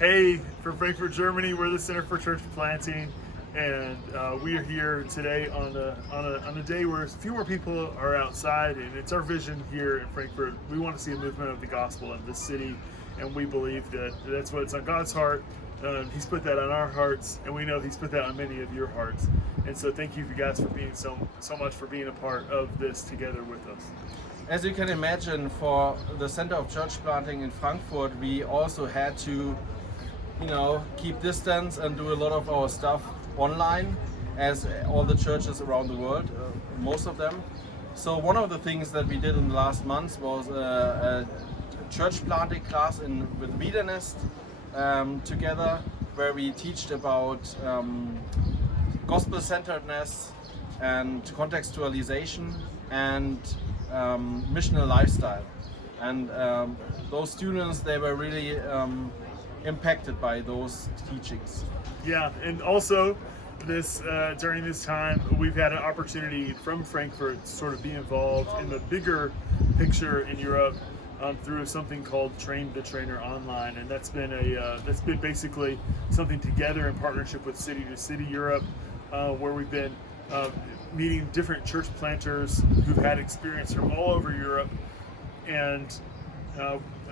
Hey, from Frankfurt, Germany, we're the Center for Church Planting, and we are here today on a day where a few more people are outside, and it's our vision here in Frankfurt. We want to see a movement of the gospel in this city, and we believe that that's what's on God's heart. He's put that on our hearts, and we know He's put that on many of your hearts. And so, thank you guys for being so much for being a part of this together with us. As you can imagine, for the Center of Church Planting in Frankfurt, we also had to, keep distance and do a lot of our stuff online, as all the churches around the world, most of them. So one of the things that we did in the last months was a church planting class with Wiedernest together, where we teached about gospel-centeredness and contextualization and missional lifestyle. And those students, they were really impacted by those teachings. Yeah, and also this during this time, we've had an opportunity from Frankfurt to sort of be involved in the bigger picture in Europe through something called Train the Trainer Online, and that's been basically something together in partnership with City to City Europe, where we've been meeting different church planters who've had experience from all over Europe, and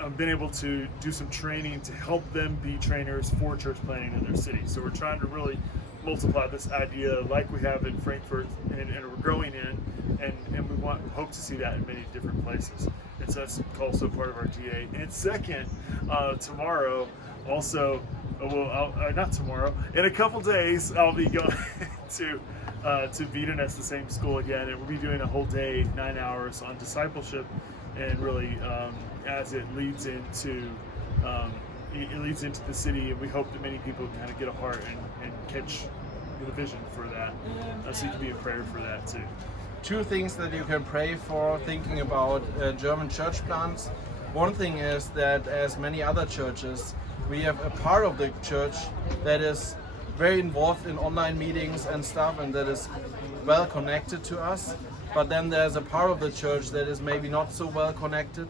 I've been able to do some training to help them be trainers for church planting in their city. So we're trying to really multiply this idea like we have in Frankfurt, and we're growing in, and we hope to see that in many different places. And so that's also part of our GA. And second, tomorrow, also, not tomorrow, in a couple days, I'll be going to Wiedernest, the same school again, and we'll be doing a whole day, 9 hours on discipleship, and really as it leads into the city, and we hope that many people kind of get a heart and catch the vision for that. So you can be in prayer for that too. Two things that you can pray for thinking about German church plants. One thing is that, as many other churches, we have a part of the church that is very involved in online meetings and stuff, and that is well connected to us. But then there's a part of the church that is maybe not so well connected,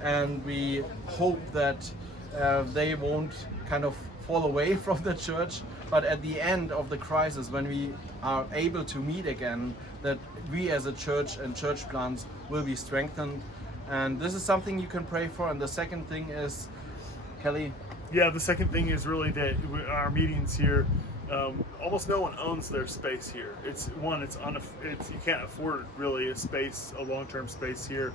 and we hope that they won't kind of fall away from the church, but at the end of the crisis, when we are able to meet again, that we as a church and church plants will be strengthened. And this is something you can pray for. And the second thing is, Kelly? Yeah, the second thing is really that our meetings here, almost no one owns their space here. You can't afford really a long-term space here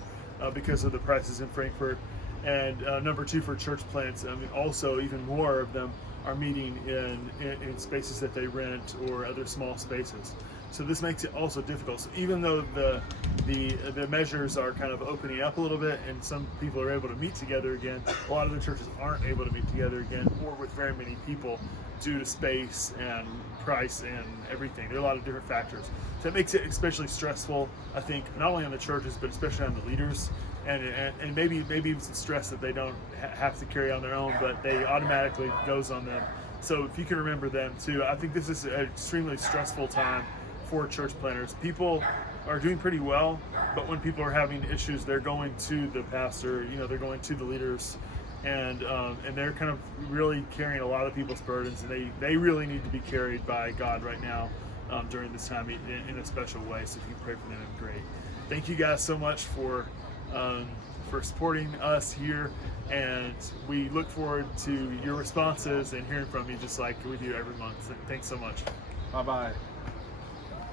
because of the prices in Frankfurt. And number two, for church plants, also even more of them are meeting in spaces that they rent or other small spaces. So this makes it also difficult. So even though the measures are kind of opening up a little bit, and some people are able to meet together again, a lot of the churches aren't able to meet together again, or with very many people, due to space and price and everything. There are a lot of different factors. So it makes it especially stressful, I think, not only on the churches, but especially on the leaders, and maybe even some stress that they don't have to carry on their own, but they automatically goes on them. So if you can remember them too, I think this is an extremely stressful time for church planters. People are doing pretty well, but when people are having issues, they're going to the pastor, they're going to the leaders, and they're kind of really carrying a lot of people's burdens, and they really need to be carried by God right now during this time in a special way. So if you pray for them, it'd be great. Thank you guys so much for supporting us here, and we look forward to your responses and hearing from you, just like we do every month. Thanks so much. Bye-bye.